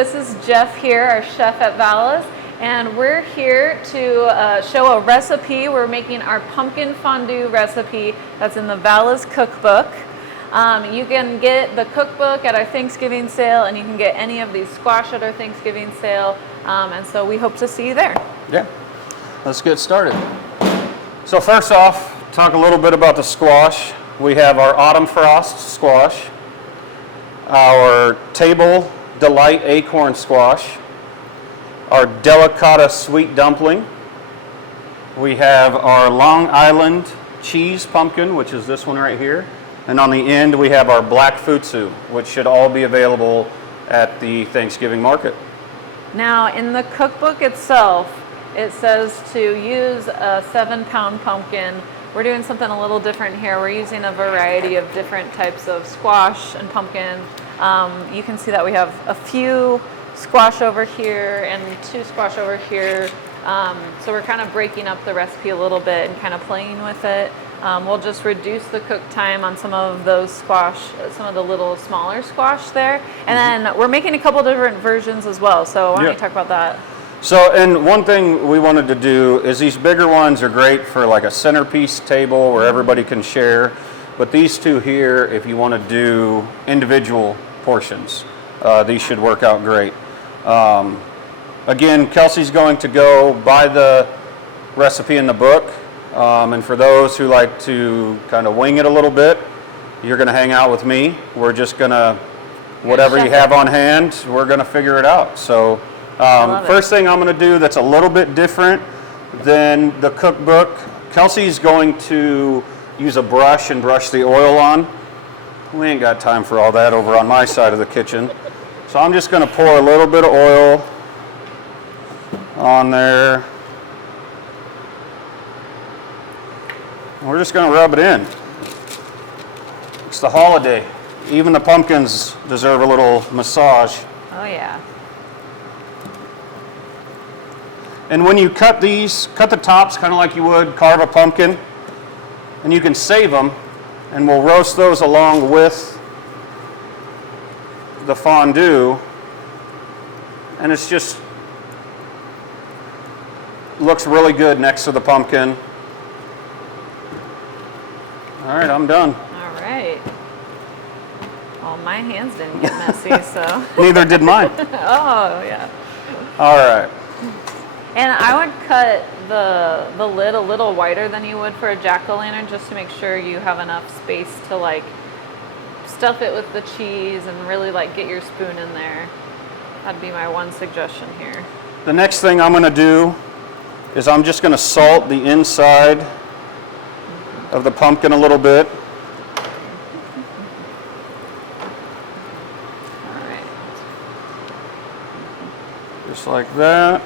This is Jeff here, our chef at Vala's, and we're here to show a recipe. We're making our pumpkin fondue recipe that's in the Vala's cookbook. You can get the cookbook at our Thanksgiving sale, and you can get any of these squash at our Thanksgiving sale, and so we hope to see you there. Yeah, let's get started. So first off, talk a little bit about the squash. We have our Autumn Frost squash, our Table Delight Acorn squash, our Delicata Sweet Dumpling. We have our Long Island Cheese Pumpkin, which is this one right here. And on the end, we have our Black Futsu, which should all be available at the Thanksgiving market. Now, in the cookbook itself, it says to use a 7-pound pumpkin. We're doing something a little different here. We're using a variety of different types of squash and pumpkin. You can see that we have a few squash over here and 2 squash over here. So we're kind of breaking up the recipe a little bit and kind of playing with it. We'll just reduce the cook time on some of those squash, some of the little smaller squash there. And then we're making a couple different versions as well. So why don't you talk about that? So, and one thing we wanted to do is these bigger ones are great for like a centerpiece table where everybody can share. But these two here, if you want to do individual portions, these should work out great. Again, Kelsey's going to go by the recipe in the book. And for those who like to kind of wing it a little bit, you're going to hang out with me. We're just going to, whatever you have on hand, we're going to figure it out. So first thing I'm going to do that's a little bit different than the cookbook, Kelsey's going to use a brush and brush the oil on. We ain't got time for all that over on my side of the kitchen. So I'm just going to pour a little bit of oil on there. We're just going to rub it in. It's the holiday. Even the pumpkins deserve a little massage. Oh yeah. And when you cut these, cut the tops kind of like you would carve a pumpkin, and you can save them, and we'll roast those along with the fondue. And it's just looks really good next to the pumpkin. All right, I'm done. All right. Well, my hands didn't get messy, so. Neither did mine. Oh, yeah. All right. And I would cut the lid a little wider than you would for a jack-o'-lantern just to make sure you have enough space to like stuff it with the cheese and really like get your spoon in there. That'd be my one suggestion here. The next thing I'm going to do is I'm just going to salt the inside of the pumpkin a little bit. All right. Just like that.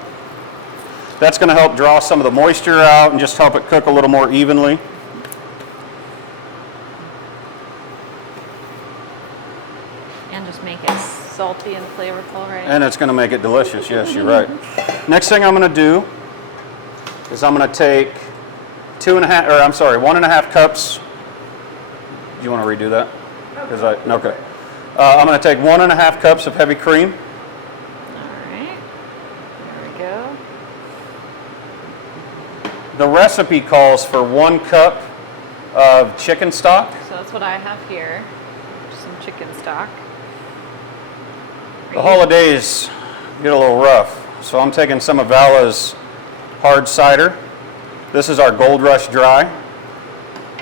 That's going to help draw some of the moisture out and just help it cook a little more evenly. And just make it salty and flavorful, right? And it's going to make it delicious. Yes, you're right. Next thing I'm going to do is I'm going to take 1.5 cups. Do you want to redo that? Okay. I'm going to take 1.5 cups of heavy cream. The recipe calls for 1 cup of chicken stock. So that's what I have here, some chicken stock. The holidays get a little rough, so I'm taking some of Vala's hard cider. This is our Gold Rush Dry.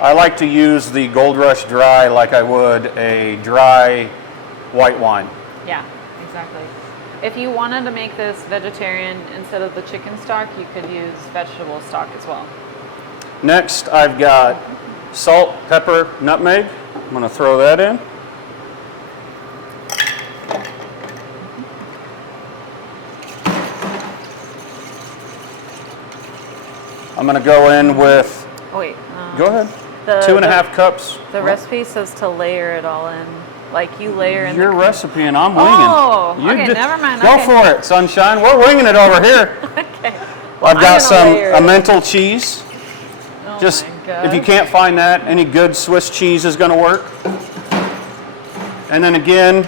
I like to use the Gold Rush Dry like I would a dry white wine. Yeah, exactly. If you wanted to make this vegetarian instead of the chicken stock, you could use vegetable stock as well. Next, I've got salt, pepper, nutmeg. I'm going to throw that in. I'm going to go in with, go ahead, 2.5 cups. The recipe says to layer it all in. Like you layer in your recipe and I'm winging. Oh, okay, never mind. Go for it, sunshine. We're winging it over here. Okay. Well, I've got some Emmental cheese. Oh Just if you can't find that, any good Swiss cheese is going to work. And then again,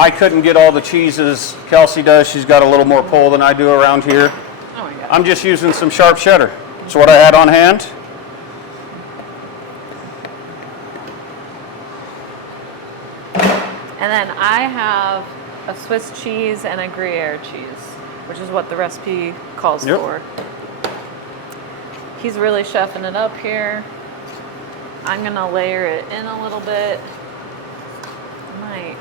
I couldn't get all the cheeses Kelsey does. She's got a little more pull than I do around here. Oh my God. I'm just using some sharp cheddar. It's what I had on hand. And then I have a Swiss cheese and a Gruyere cheese, which is what the recipe calls for. He's really chefing it up here. I'm gonna layer it in a little bit. Might.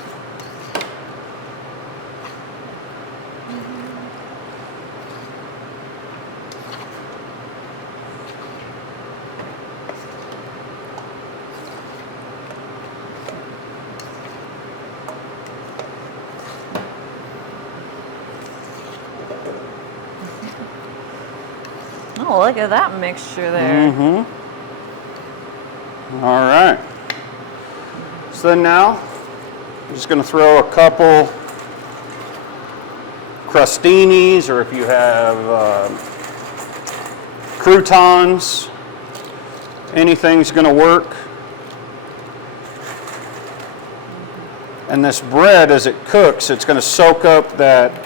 Oh, look at that mixture there. Mm-hmm. All right. So then now, I'm just going to throw a couple crostinis, or if you have croutons, anything's going to work. And this bread, as it cooks, it's going to soak up that.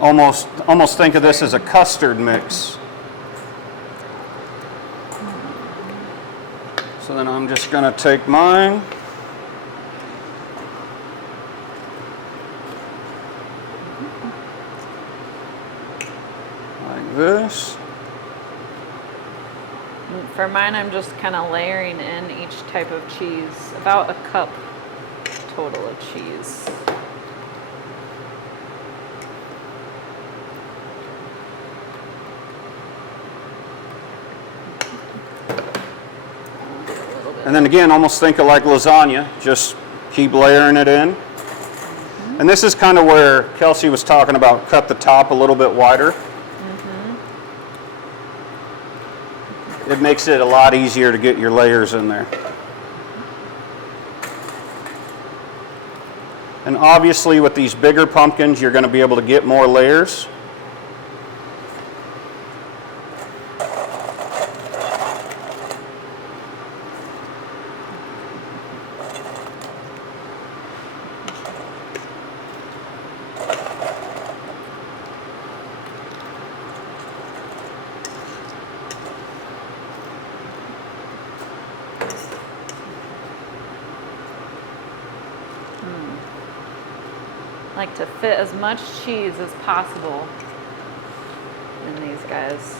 Almost think of this as a custard mix. So then I'm just going to take mine. Like this. For mine, I'm just kind of layering in each type of cheese, about a cup total of cheese. And then again, almost think of like lasagna, just keep layering it in. Mm-hmm. And this is kind of where Kelsey was talking about cut the top a little bit wider. Mm-hmm. It makes it a lot easier to get your layers in there. And obviously with these bigger pumpkins, you're going to be able to get more layers. Like to fit as much cheese as possible in these guys.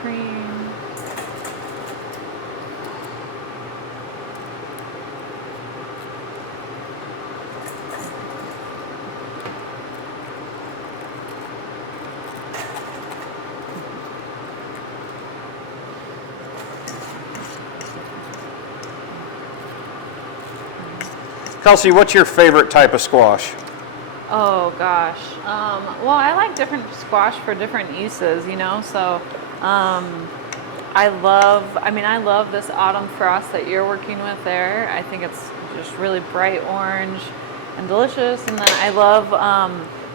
Cream. Kelsey, what's your favorite type of squash? Oh gosh. Well, I like different squash for different uses, you know. So, I love this autumn frost that you're working with there. I think it's just really bright orange and delicious. And then I love.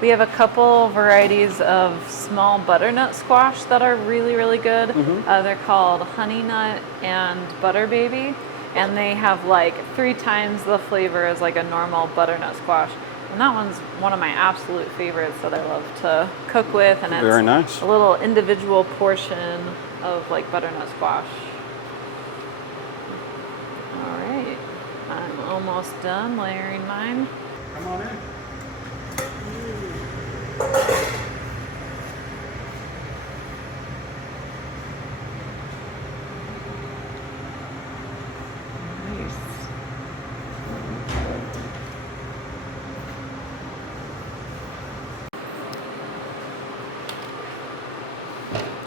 We have a couple varieties of small butternut squash that are really, really good. Mm-hmm. They're called Honey Nut and Butter Baby. And they have like 3 times the flavor as like a normal butternut squash. And that one's one of my absolute favorites that I love to cook with. And it's very nice. A little individual portion of like butternut squash. All right, I'm almost done layering mine. Come on in.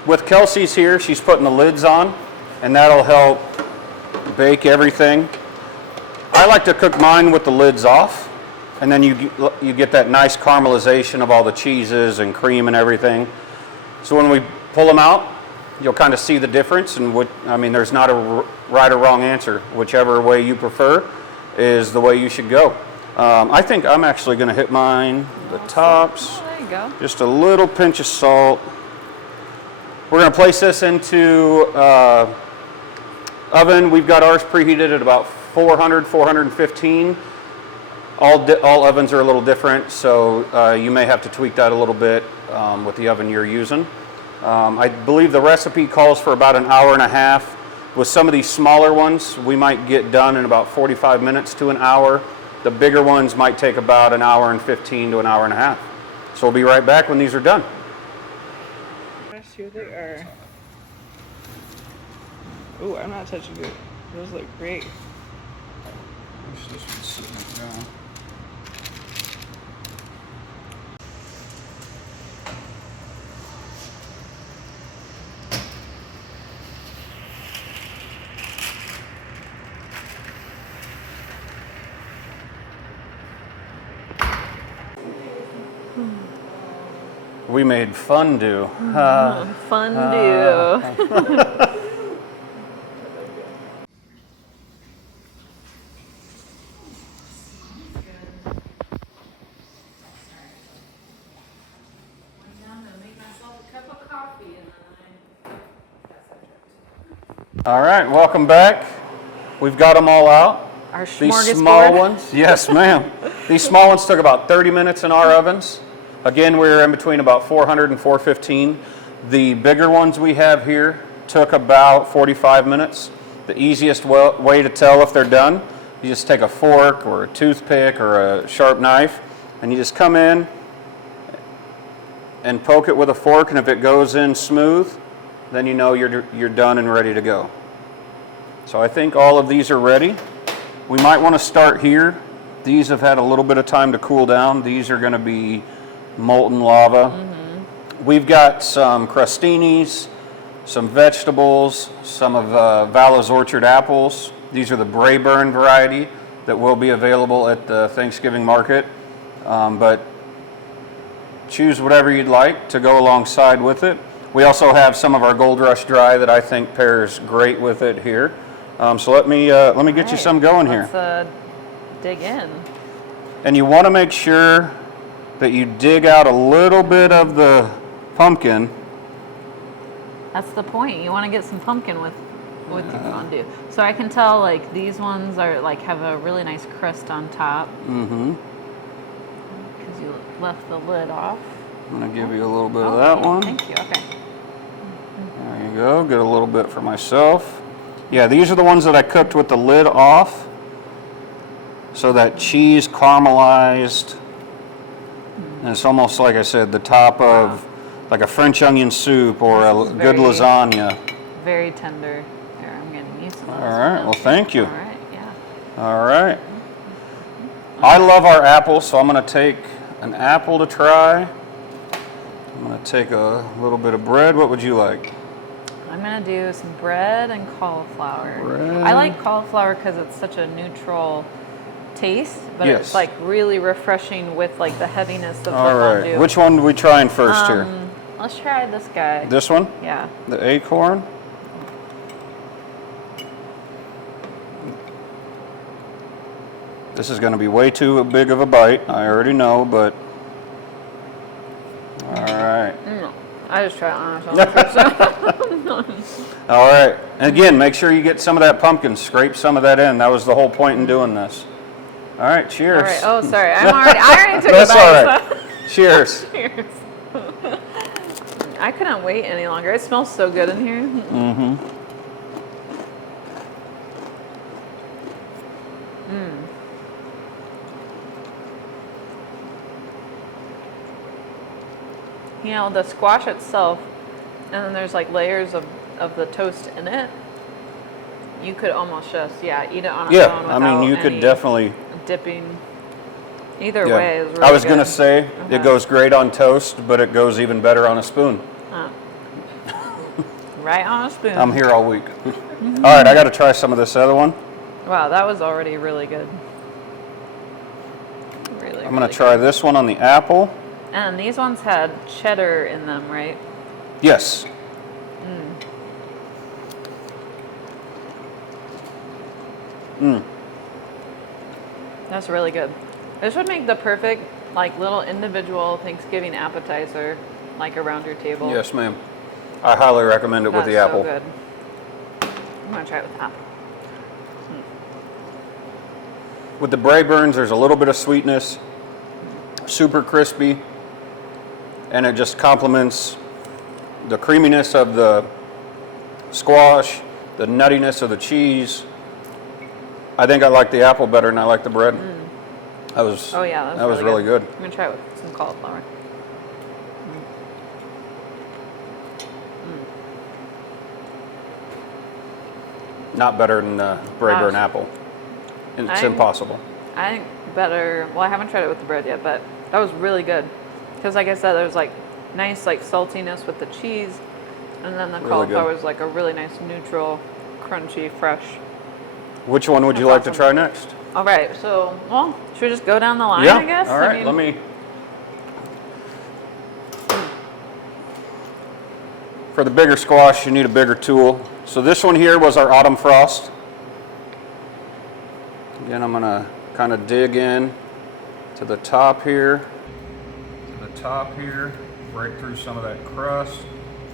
With Kelsey's here, she's putting the lids on, and that'll help bake everything. I like to cook mine with the lids off, and then you get that nice caramelization of all the cheeses and cream and everything. So when we pull them out, you'll kind of see the difference, and there's not a right or wrong answer, whichever way you prefer. is the way you should go. I think I'm actually going to hit mine, the tops. Oh, there you go. Just a little pinch of salt. We're going to place this into oven. We've got ours preheated at about 400, 415. All ovens are a little different, so you may have to tweak that a little bit with the oven you're using. I believe the recipe calls for about an hour and a half. With some of these smaller ones, we might get done in about 45 minutes to an hour. The bigger ones might take about an hour and 15 to an hour and a half. So we'll be right back when these are done. Here they are. Oh, I'm not touching it. Those look great. We made fondue. Fondue. All right, welcome back. We've got them all out. Our These smorgasbord. small ones, yes ma'am. These small ones took about 30 minutes in our ovens. Again, we're in between about 400 and 415. The bigger ones we have here took about 45 minutes. The easiest way to tell if they're done, you just take a fork or a toothpick or a sharp knife, and you just come in and poke it with a fork, and if it goes in smooth, then you know you're done and ready to go. So I think all of these are ready. We might want to start here. These have had a little bit of time to cool down. These are going to be molten lava. We've got some crostinis, some vegetables, some of Vala's orchard apples. These are the Brayburn variety that will be available at the Thanksgiving market. But choose whatever you'd like to go alongside with it. We also have some of our Gold Rush Dry that I think pairs great with it here. So let me get you some going here. Let's dig in. And you want to make sure that you dig out a little bit of the pumpkin. That's the point. You want to get some pumpkin with your fondue. So I can tell like these ones are like have a really nice crust on top. Because you left the lid off. I'm going to give you a little bit of that one. Thank you. Okay. There you go. Get a little bit for myself. Yeah, these are the ones that I cooked with the lid off. So that cheese caramelized. And it's almost like I said, the top of like a French onion soup or a good lasagna. Very tender. Here, I'm getting used to this. All right. Well, thank you. All right. Yeah. All right. I love our apples, so I'm going to take an apple to try. I'm going to take a little bit of bread. What would you like? I'm going to do some bread and cauliflower. Bread. I like cauliflower because it's such a neutral taste, but Yes. it's like really refreshing with like the heaviness of All the right. fondue. Which one are we trying first here? Let's try this guy. This one? Yeah. The acorn? This is going to be way too big of a bite. I already know, but all right. I just try it on first. All right. And again, make sure you get some of that pumpkin. Scrape some of that in. That was the whole point in doing this. All right. Cheers. All right. Oh, sorry. I already took That's a bite. all right. So. Cheers. Cheers. I couldn't wait any longer. It smells so good in here. You know, the squash itself, and then there's like layers of the toast in it. You could almost just, eat it on its Yeah. own I without mean, you could any definitely. dipping. Either Yeah. way is really I was going to good. say it goes great on toast, but it goes even better on a spoon. Right on a spoon. I'm here all week. All right, I got to try some of this other one. Wow, that was already really good. Really, I'm going to try this one on the apple. And these ones had cheddar in them, right? Yes. That's really good. This would make the perfect, like, little individual Thanksgiving appetizer, like, around your table. Yes, ma'am. I highly recommend it with the That's apple. so good. I'm gonna try it with apple. With the Brayburns, there's a little bit of sweetness, super crispy, and it just complements the creaminess of the squash, the nuttiness of the cheese. I think I like the apple better than I like the bread. That was Oh yeah, that was really good. I'm gonna try it with some cauliflower. Not better than the Brayburn Gosh. apple. It's I'm- impossible. I think better. Well, I haven't tried it with the bread yet, but that was really good. Because, like I said, there's like nice like saltiness with the cheese, and then the Really cauliflower good. is like a really nice neutral, crunchy, fresh. Which one would you That's like to awesome. try next? All right, so well, should we just go down the line? Yeah. I guess. All right. I mean, Let me. For the bigger squash, you need a bigger tool. So this one here was our autumn frost. Again, I'm gonna kind of dig in to the top here. To the top here, break through some of that crust.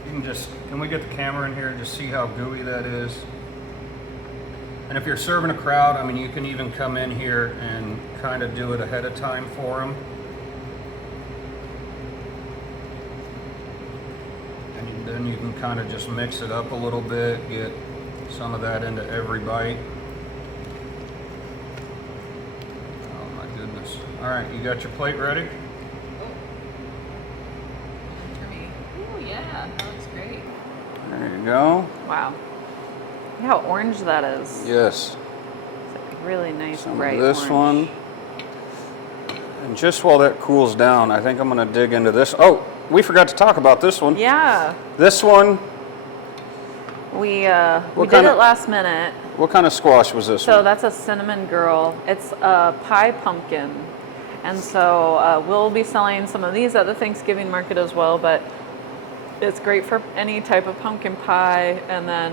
You can we get the camera in here and just see how gooey that is? And if you're serving a crowd, I mean, you can even come in here and kind of do it ahead of time for them. And then you can kind of just mix it up a little bit, get some of that into every bite. Oh my goodness. All right, you got your plate ready? For me. Oh yeah, that looks great. There you go. Wow. Look how orange that is. Yes. It's like really nice Some bright of this orange. one. And just while that cools down, I think I'm gonna dig into this. Oh, we forgot to talk about this one. Yeah. This one, We did kind it of- last minute. what kind of squash was this So one? that's a cinnamon girl. It's a pie pumpkin. And so we'll be selling some of these at the Thanksgiving market as well, but it's great for any type of pumpkin pie. And then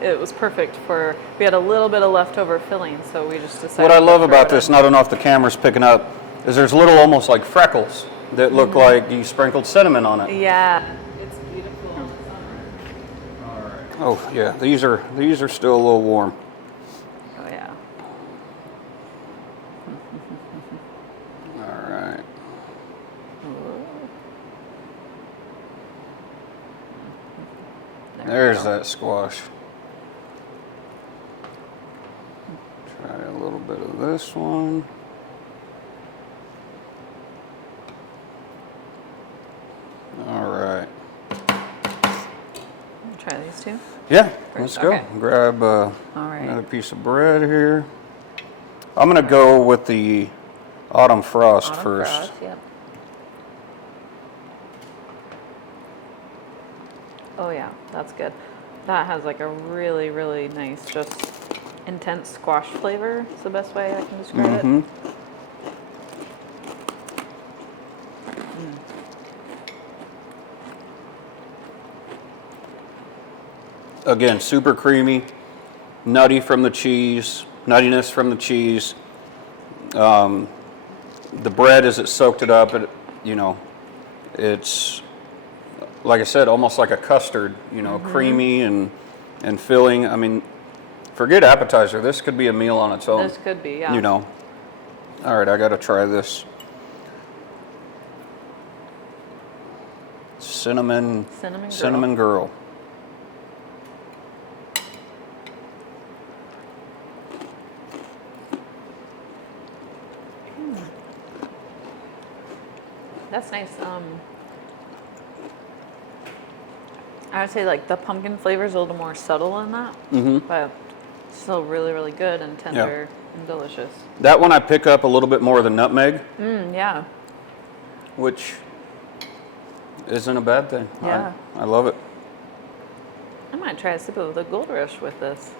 it was perfect for, we had a little bit of leftover filling, so we just decided What I to love throw about it this, in. and I don't know if the camera's picking up, is there's little almost like freckles that look like you sprinkled cinnamon on it. Yeah. It's beautiful in the summer. All right. Oh yeah, these are still a little warm. Oh yeah. All right. There's that squash. Try a little bit of this one. All right. Try these two. Yeah, let's go. Okay. Grab All right. another piece of bread here. I'm gonna go with the autumn frost Autumn first. frost, yep. Oh yeah, that's good. That has like a really, really nice, just intense squash flavor. Is the best way I can describe it. Again, super creamy, nutty from the cheese, nuttiness from the cheese. The bread, as it soaked it up, it's like I said, almost like a custard. Creamy and filling. I mean, forget appetizer. This could be a meal on its own. This could be, yeah. All right, I got to try this. Cinnamon girl. That's nice. I would say like the pumpkin flavor is a little more subtle in that, but still really, really good and tender and delicious. That one I pick up a little bit more of the nutmeg, Yeah. which isn't a bad thing. Yeah. I love it. I might try a sip of the Gold Rush with this.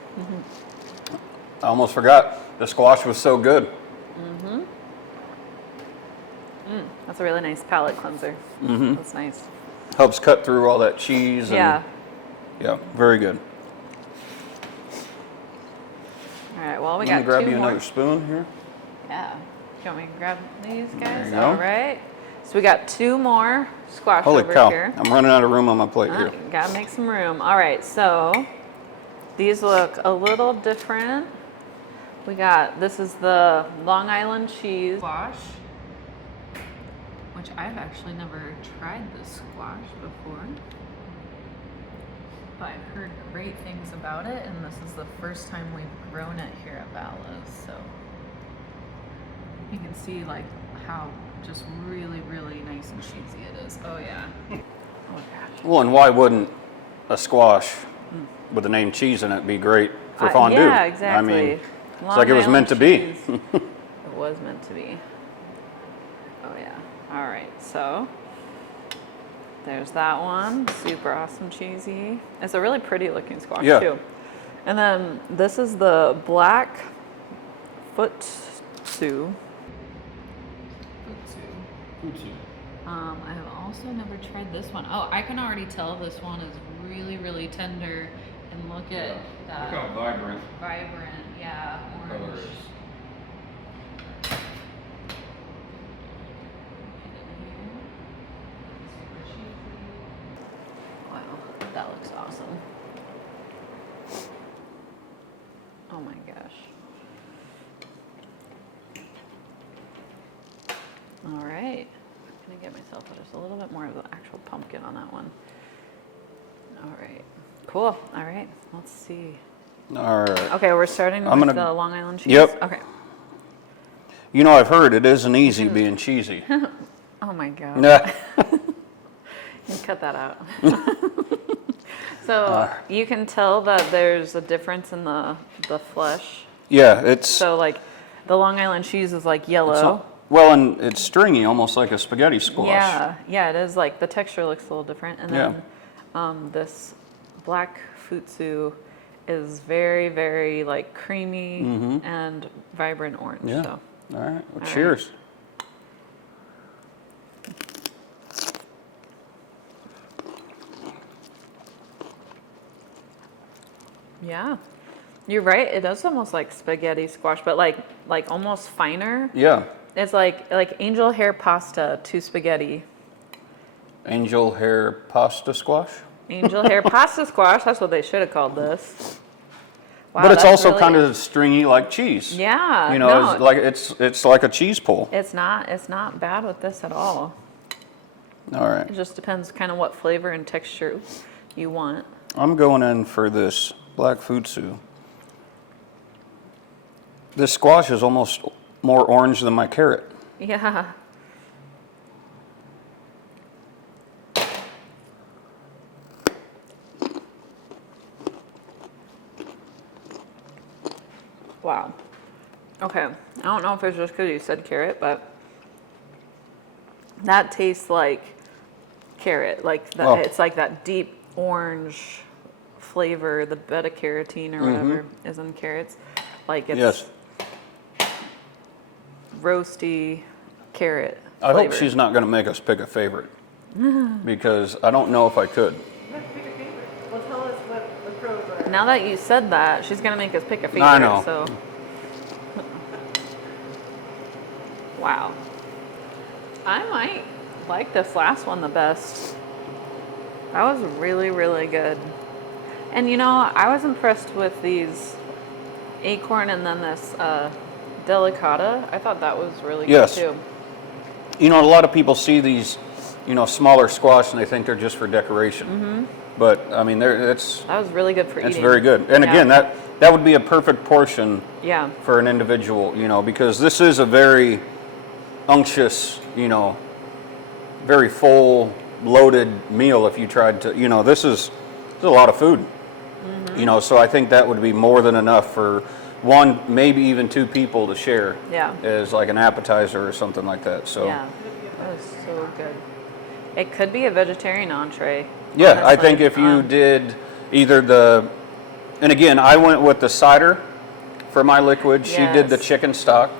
I almost forgot. The squash was so good. That's a really nice palate cleanser. That's nice. Helps cut through all that cheese. Yeah. Yeah, very good. All right. Well, we Let me got grab two you more. another spoon here. Yeah. You want me to grab these guys? you go. All right. So we got 2 more squash Holy over cow! here. I'm running out of room on my plate here. Gotta make some room. All right, so these look a little different. This is the Long Island cheese squash, which I've actually never tried this squash before. But I've heard great things about it, and this is the first time we've grown it here at Vala's, so you can see like how just really, really nice and cheesy it is. Oh yeah. Oh gosh. Well, and why wouldn't a squash with the name cheese in it be great for fondue? Yeah, exactly. I mean, it's Long like it was Island meant to be. cheese. It was meant to be. Oh yeah. All right, so there's that one. Super awesome cheesy. It's a really pretty looking squash too. And then this is the black futsu. I have also never tried this one. Oh, I can already tell this one is really, really tender. And look at that. Look how vibrant. Vibrant, yeah, orange. Colors. Wow, that looks awesome. Oh my gosh. All right. I'm gonna get myself just a little bit more of the actual pumpkin on that one. All right. Cool. All right. Let's see. All right. Okay, we're starting with the Long Island cheese. Yep. Okay. You know, I've heard it isn't easy being cheesy. Oh my god. Nah. You cut that out. So you can tell that there's a difference in the flesh. Yeah, it's So like the Long Island cheese is like yellow. well, and it's stringy, almost like a spaghetti squash. Yeah, it is. Like the texture looks a little different, and then this black futsu is very, very like creamy and vibrant orange. Yeah. So. All right. Well, All cheers. Yeah, you're right. It does almost like spaghetti squash, but like almost finer. Yeah. It's like angel hair pasta to spaghetti. Angel hair pasta squash. Angel hair pasta squash. That's what they should have called this. Wow, But it's that's also really- kind of stringy like cheese. Yeah. You know, no, it's like a cheese pull. it's not bad with this at all. All right. It just depends kind of what flavor and texture you want. I'm going in for this black futsu. This squash is almost more orange than my carrot. Yeah. Wow. Okay. I don't know if it's just because you said carrot, but that tastes like carrot. Like that, Oh. It's like that deep orange flavor, the beta carotene or whatever is in carrots. Like it's Yes. roasty carrot. I hope flavor. she's not going to make us pick a favorite because I don't know if I could. Well, tell us what the pros are. Now that you said that, she's gonna make us pick a favorite. I know. So. Wow. I might like this last one the best. That was really, really good. And you know, I was impressed with these acorn and then this delicata. I thought that was really Yes. good too. You know, a lot of people see these, you know, smaller squash and they think they're just for decoration. But I mean, it's That was really good for eating. very good. And Yeah. again, that would be a perfect portion Yeah. for an individual, you know, because this is a very unctuous, you know, very full, loaded meal. If you tried to, you know, this is a lot of food, you know, so I think that would be more than enough for one, maybe even 2 people to share Yeah. as like an appetizer or something like that. So Yeah. That was so good. It could be a vegetarian entree. yeah, I honestly. think if you did either and again, I went with the cider for my liquid. She did the Yes. chicken stock.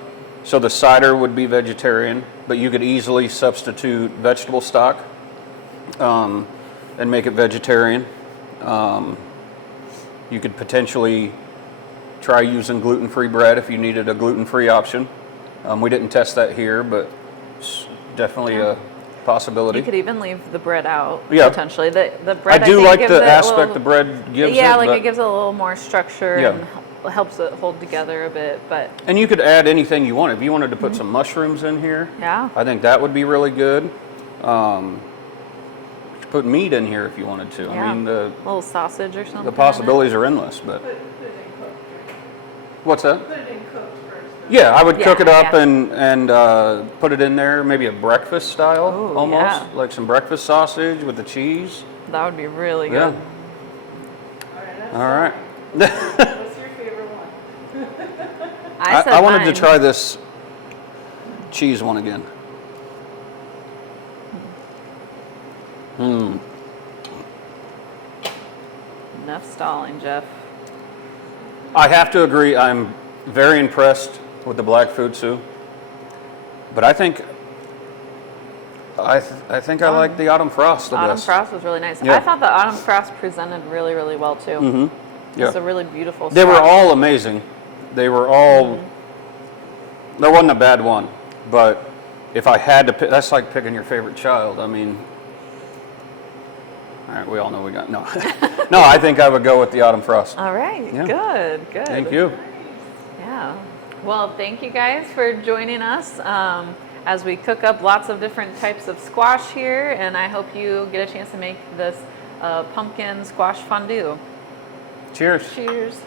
So the cider would be vegetarian, but you could easily substitute vegetable stock and make it vegetarian. You could potentially try using gluten-free bread if you needed a gluten-free option. We didn't test that here, but it's definitely a possibility. You could even leave the bread out, Yeah. potentially. The I bread, do think, like gives the it a aspect little- the bread gives yeah, it. like but- it gives it a little more structure Yeah. and helps it hold together a bit. But And you could add anything you want. If you wanted to put some mushrooms in here, yeah, I think that would be really good. You could put meat in here if you wanted to. yeah. I mean, the little sausage or something. the in it. possibilities are endless. But Put it in cooked. what's that? Put it in cooked first. Yeah, I would cook it Yeah, up yeah. and put it in there, maybe a breakfast style, Ooh, almost yeah. like some breakfast sausage with the cheese. That would be really Yeah. good. All right, that's All right. What's your favorite one? I said I wanted to mine. try this cheese one again. Enough stalling, Jeff. I have to agree, I'm very impressed with the black futsu, but I think I like the autumn frost the Autumn best. frost was really nice. Yeah. I thought the autumn frost presented really, really well too. Mm-hmm. Yeah. It's a really beautiful. They were squash. all amazing. They were all. There wasn't a bad one, but if I had to pick, that's like picking your favorite child. I mean, all right, we all know we got no. No, I think I would go with the autumn frost. All right. Yeah. Good. Good. Thank you. Yeah. Well, thank you guys for joining us as we cook up lots of different types of squash here, and I hope you get a chance to make this pumpkin squash fondue. Cheers. Cheers.